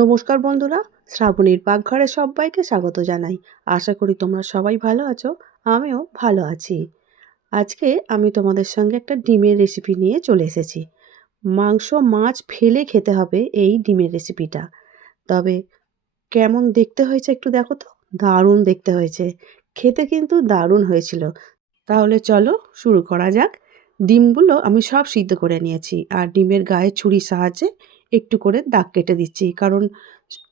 নমস্কার বন্ধুরা, শ্রাবণীর পাকঘরে সবাইকে স্বাগত জানাই। আশা করি তোমরা সবাই ভালো আছো। আমিও ভালো আছি। আজকে আমি তোমাদের সঙ্গে একটা ডিমের রেসিপি নিয়ে চলে এসেছি। মাংস মাছ ফেলে খেতে হবে এই ডিমের রেসিপিটা। তবে কেমন দেখতে হয়েছে একটু দেখো তো। দারুণ দেখতে হয়েছে, খেতে কিন্তু দারুণ হয়েছিল। তাহলে চলো শুরু করা যাক। ডিমগুলো আমি সব সিদ্ধ করে নিয়েছি, আর ডিমের গায়ে ছুরির সাহায্যে একটু করে দাগ কেটে দিচ্ছি, কারণ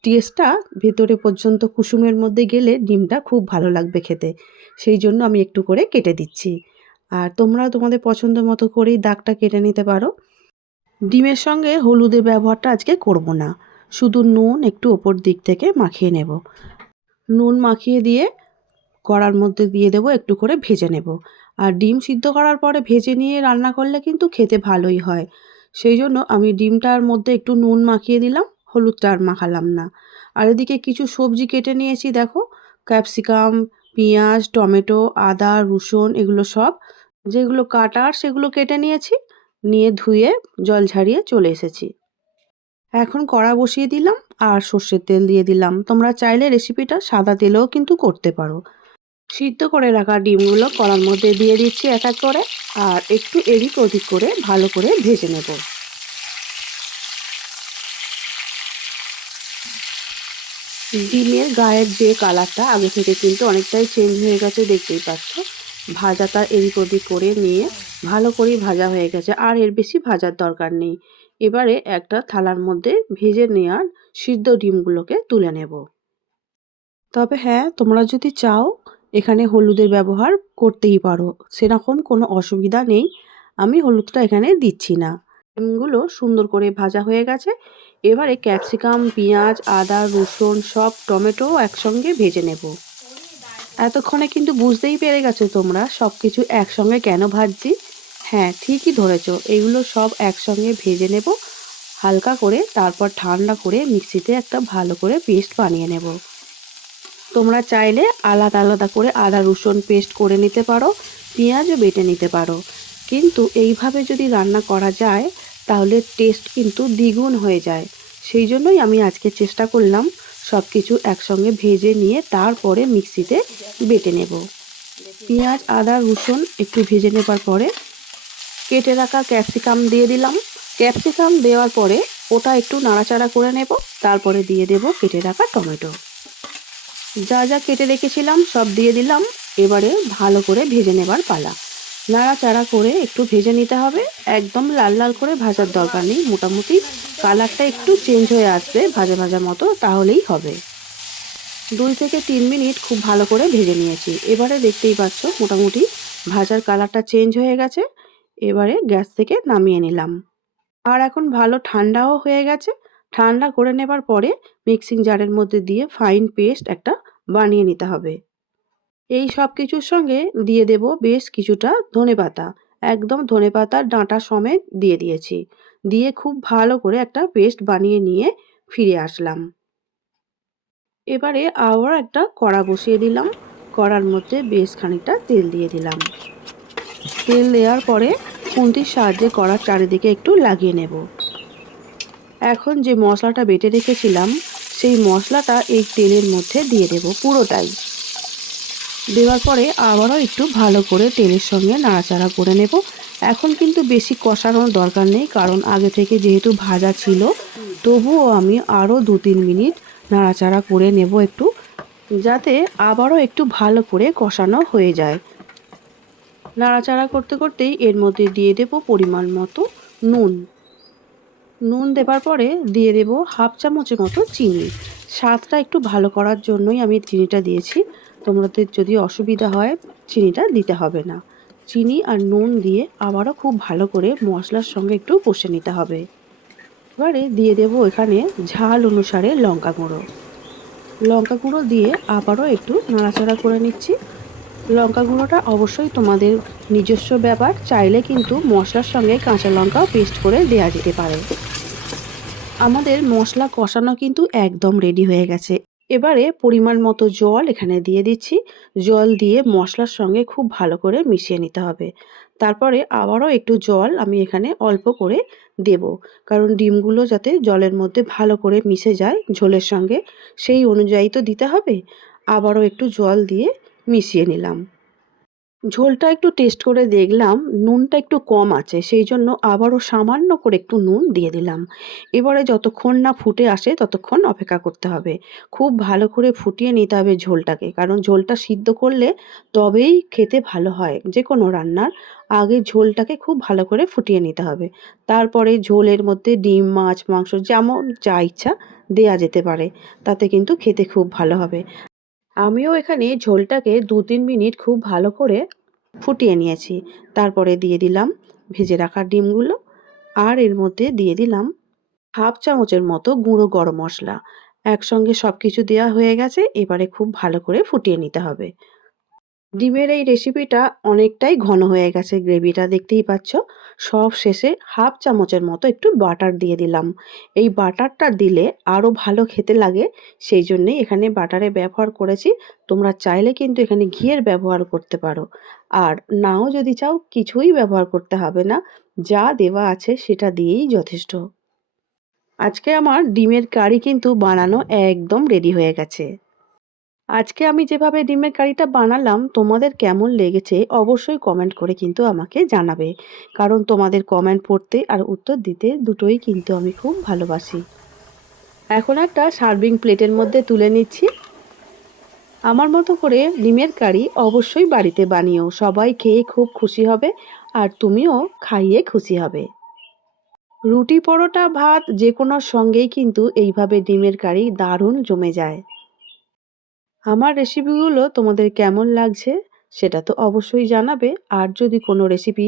টেস্টটা ভেতরে পর্যন্ত কুসুমের মধ্যে গেলে ডিমটা খুব ভালো লাগবে খেতে। সেই জন্য আমি একটু করে কেটে দিচ্ছি, আর তোমরা তোমাদের পছন্দ মতো করেই দাগটা কেটে নিতে পারো। ডিমের সঙ্গে হলুদের ব্যবহারটা আজকে করব না, শুধু নুন একটু ওপর দিক থেকে মাখিয়ে নেব। নুন মাখিয়ে দিয়ে কড়ার মধ্যে দিয়ে দেবো, একটু করে ভেজে নেব। আর ডিম সিদ্ধ করার পরে ভেজে নিয়ে রান্না করলে কিন্তু খেতে ভালোই হয়। সেই জন্য আমি ডিমটার মধ্যে একটু নুন মাখিয়ে দিলাম, হলুদটা আর মাখালাম না। আর এদিকে কিছু সবজি কেটে নিয়েছি দেখো, ক্যাপসিকাম, পেঁয়াজ, টমেটো, আদা, রসুন, এগুলো সব যেগুলো কাটার সেগুলো কেটে নিয়েছি। নিয়ে ধুয়ে জল ঝারিয়ে চলে এসেছি। এখন কড়া বসিয়ে দিলাম আর সর্ষের তেল দিয়ে দিলাম। তোমরা চাইলে রেসিপিটা সাদা তেলেও কিন্তু করতে পারো। সিদ্ধ করে রাখা ডিমগুলো কড়ার মধ্যে দিয়ে দিচ্ছি এক এক করে, আর একটু এদিক ওদিক করে ভালো করে ভেজে নেব। ডিমের গায়ের যে কালারটা আগে থেকে কিন্তু অনেকটাই চেঞ্জ হয়ে গেছে, দেখতেই পাচ্ছ। ভাজাটা এদিক ওদিক করে নিয়ে ভালো করেই ভাজা হয়ে গেছে, আর এর বেশি ভাজার দরকার নেই। এবারে একটা থালার মধ্যে ভেজে নেওয়ার সিদ্ধ ডিমগুলোকে তুলে নেব। তবে হ্যাঁ, তোমরা যদি চাও এখানে হলুদের ব্যবহার করতেই পারো, সেরকম কোনো অসুবিধা নেই। আমি হলুদটা এখানে দিচ্ছি না। ডিমগুলো সুন্দর করে ভাজা হয়ে গেছে। এবারে ক্যাপসিকাম, পেঁয়াজ, আদা, রসুন, সব টমেটো একসঙ্গে ভেজে নেব। এতক্ষণে কিন্তু বুঝতেই পেরে গেছো তোমরা সব কিছু একসঙ্গে কেন ভাজছি। হ্যাঁ, ঠিকই ধরেছো, এগুলো সব একসঙ্গে ভেজে নেব হালকা করে, তারপর ঠান্ডা করে মিক্সিতে একটা ভালো করে পেস্ট বানিয়ে নেব। তোমরা চাইলে আলাদা আলাদা করে আদা রসুন পেস্ট করে নিতে পারো, পেঁয়াজও বেটে নিতে পারো। কিন্তু এইভাবে যদি রান্না করা যায় তাহলে টেস্ট কিন্তু দ্বিগুণ হয়ে যায়। সেই জন্যই আমি আজকে চেষ্টা করলাম সব কিছু একসঙ্গে ভেজে নিয়ে তারপরে মিক্সিতে বেটে নেব। পেঁয়াজ, আদা, রসুন একটু ভেজে নেবার পরে কেটে রাখা ক্যাপসিকাম দিয়ে দিলাম। ক্যাপসিকাম দেওয়ার পরে ওটা একটু নাড়াচাড়া করে নেব, তারপরে দিয়ে দেব কেটে রাখা টমেটো। যা যা কেটে রেখেছিলাম সব দিয়ে দিলাম। এবারে ভালো করে ভেজে নেবার পালা। নাড়াচাড়া করে একটু ভেজে নিতে হবে, একদম লাল লাল করে ভাজার দরকার নেই, মোটামুটি কালারটা একটু চেঞ্জ হয়ে আসবে ভাজা ভাজা মতো, তাহলেই হবে। 2 থেকে 3 মিনিট খুব ভালো করে ভেজে নিয়েছি। এবারে দেখতেই পাচ্ছ মোটামুটি ভাজার কালারটা চেঞ্জ হয়ে গেছে। এবারে গ্যাস থেকে নামিয়ে নিলাম। আর এখন ভালো ঠান্ডাও হয়ে গেছে। ঠান্ডা করে নেবার পরে মিক্সিং জারের মধ্যে দিয়ে ফাইন পেস্ট একটা বানিয়ে নিতে হবে। এই সব কিছুর সঙ্গে দিয়ে দেব বেশ কিছুটা ধনেপাতা। একদম ধনেপাতার ডাঁটা সমেত দিয়ে দিয়েছি। দিয়ে খুব ভালো করে একটা পেস্ট বানিয়ে নিয়ে ফিরে আসলাম। এবারে আবার একটা কড়া বসিয়ে দিলাম। কড়ার মধ্যে বেশ খানিকটা তেল দিয়ে দিলাম। তেল দেওয়ার পরে খুন্তির সাহায্যে কড়ার চারিদিকে একটু লাগিয়ে নেব। এখন যে মশলাটা বেটে রেখেছিলাম সেই মশলাটা এই তেলের মধ্যে দিয়ে দেব পুরোটাই। দেওয়ার পরে আবারও একটু ভালো করে তেলের সঙ্গে নাড়াচাড়া করে নেব। এখন কিন্তু বেশি কষানোর দরকার নেই, কারণ আগে থেকে যেহেতু ভাজা ছিল। তবুও আমি আরও 2-3 মিনিট নাড়াচাড়া করে নেব একটু, যাতে আবারও একটু ভালো করে কষানো হয়ে যায়। নাড়াচাড়া করতে করতেই এর মধ্যে দিয়ে দেব পরিমাণ মতো নুন। নুন দেবার পরে দিয়ে দেব হাফ চামচের মতো চিনি। স্বাদটা একটু ভালো করার জন্যই আমি চিনিটা দিয়েছি। তোমাদের যদি অসুবিধা হয় চিনিটা দিতে হবে না। চিনি আর নুন দিয়ে আবারও খুব ভালো করে মশলার সঙ্গে একটু কষে নিতে হবে। এবারে দিয়ে দেব এখানে ঝাল অনুসারে লঙ্কা গুঁড়ো। লঙ্কা গুঁড়ো দিয়ে আবারও একটু নাড়াচাড়া করে নিচ্ছি। লঙ্কা গুঁড়োটা অবশ্যই তোমাদের নিজস্ব ব্যাপার, চাইলে কিন্তু মশলার সঙ্গে কাঁচা লঙ্কাও পেস্ট করে দেওয়া যেতে পারে। আমাদের মশলা কষানো কিন্তু একদম রেডি হয়ে গেছে। এবারে পরিমাণ মতো জল এখানে দিয়ে দিচ্ছি। জল দিয়ে মশলার সঙ্গে খুব ভালো করে মিশিয়ে নিতে হবে। তারপরে আবারও একটু জল আমি এখানে অল্প করে দেব, কারণ ডিমগুলো যাতে জলের মধ্যে ভালো করে মিশে যায় ঝোলের সঙ্গে, সেই অনুযায়ী তো দিতে হবে। আবারও একটু জল দিয়ে মিশিয়ে নিলাম। ঝোলটা একটু টেস্ট করে দেখলাম নুনটা একটু কম আছে, সেই জন্য আবারও সামান্য করে একটু নুন দিয়ে দিলাম। এবারে যতক্ষণ না ফুটে আসে ততক্ষণ অপেক্ষা করতে হবে। খুব ভালো করে ফুটিয়ে নিতে হবে ঝোলটাকে, কারণ ঝোলটা সিদ্ধ করলে তবেই খেতে ভালো হয়। যে কোনো রান্নার আগে ঝোলটাকে খুব ভালো করে ফুটিয়ে নিতে হবে। তারপরে ঝোলের মধ্যে ডিম, মাছ, মাংস যেমন যা ইচ্ছা দেয়া যেতে পারে, তাতে কিন্তু খেতে খুব ভালো হবে। আমিও এখানে ঝোলটাকে ২-৩ মিনিট খুব ভালো করে ফুটিয়ে নিয়েছি। তারপরে দিয়ে দিলাম ভেজে রাখা ডিমগুলো, আর এর মধ্যে দিয়ে দিলাম হাফ চামচের মতো গুঁড়ো গরম মশলা। একসঙ্গে সবকিছু দেওয়া হয়ে গেছে, এবারে খুব ভালো করে ফুটিয়ে নিতে হবে। ডিমের এই রেসিপিটা অনেকটাই ঘন হয়ে গেছে, গ্রেভিটা দেখতেই পাচ্ছ। সব শেষে হাফ চামচের মতো একটু বাটার দিয়ে দিলাম। এই বাটারটা দিলে আরও ভালো খেতে লাগে, সেই জন্যেই এখানে বাটারের ব্যবহার করেছি। তোমরা চাইলে কিন্তু এখানে ঘিয়ের ব্যবহার করতে পারো, আর নাও যদি চাও কিছুই ব্যবহার করতে হবে না, যা দেওয়া আছে সেটা দিয়েই যথেষ্ট। আজকে আমার ডিমের কারি কিন্তু বানানো একদম রেডি হয়ে গেছে। আজকে আমি যেভাবে ডিমের কারিটা বানালাম তোমাদের কেমন লেগেছে অবশ্যই কমেন্ট করে কিন্তু আমাকে জানাবে, কারণ তোমাদের কমেন্ট পড়তে আর উত্তর দিতে দুটোই কিন্তু আমি খুব ভালোবাসি। এখন একটা সার্ভিং প্লেটের মধ্যে তুলে নিচ্ছি। আমার মতো করে ডিমের কারি অবশ্যই বাড়িতে বানিও, সবাই খেয়ে খুব খুশি হবে, আর তুমিও খাইয়ে খুশি হবে। রুটি, পরোটা, ভাত যে কোনো সঙ্গেই কিন্তু এইভাবে ডিমের কারি দারুণ জমে যায়। আমার রেসিপিগুলো তোমাদের কেমন লাগছে সেটা তো অবশ্যই জানাবে। আর যদি কোনো রেসিপি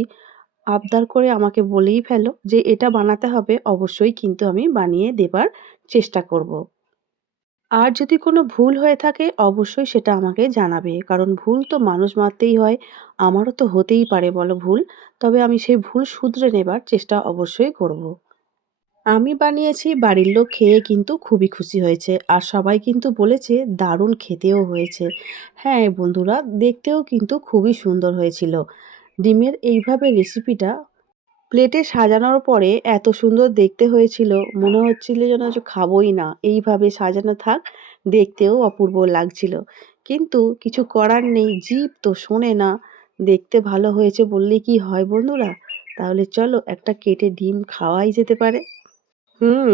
আবদার করে আমাকে বলেই ফেলো যে এটা বানাতে হবে, অবশ্যই কিন্তু আমি বানিয়ে দেবার চেষ্টা করব। আর যদি কোনো ভুল হয়ে থাকে অবশ্যই সেটা আমাকে জানাবে, কারণ ভুল তো মানুষ মাত্রেই হয়, আমারও তো হতেই পারে বলো ভুল। তবে আমি সেই ভুল শুধরে নেবার চেষ্টা অবশ্যই করব। আমি বানিয়েছি, বাড়ির লোক খেয়ে কিন্তু খুবই খুশি হয়েছে, আর সবাই কিন্তু বলেছে দারুণ খেতেও হয়েছে। হ্যাঁ বন্ধুরা, দেখতেও কিন্তু খুবই সুন্দর হয়েছিল। ডিমের এইভাবে রেসিপিটা প্লেটে সাজানোর পরে এত সুন্দর দেখতে হয়েছিল, মনে হচ্ছিল যেন আজ খাবোই না, এইভাবে সাজানো থাক, দেখতেও অপূর্ব লাগছিল। কিন্তু কিছু করার নেই, জিভ তো শোনে না। দেখতে ভালো হয়েছে বললে কি হয় বন্ধুরা? তাহলে চলো একটা কেটে ডিম খাওয়াই যেতে পারে। হুম,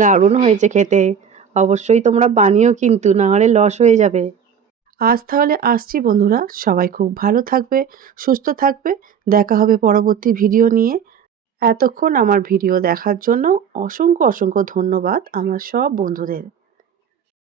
দারুণ হয়েছে খেতে। অবশ্যই তোমরা বানিও কিন্তু, না হলে লস হয়ে যাবে। আজ তাহলে আসছি বন্ধুরা, সবাই খুব ভালো থাকবে, সুস্থ থাকবে। দেখা হবে পরবর্তী ভিডিও নিয়ে। এতক্ষণ আমার ভিডিও দেখার জন্য অসংখ্য অসংখ্য ধন্যবাদ আমার সব বন্ধুদের।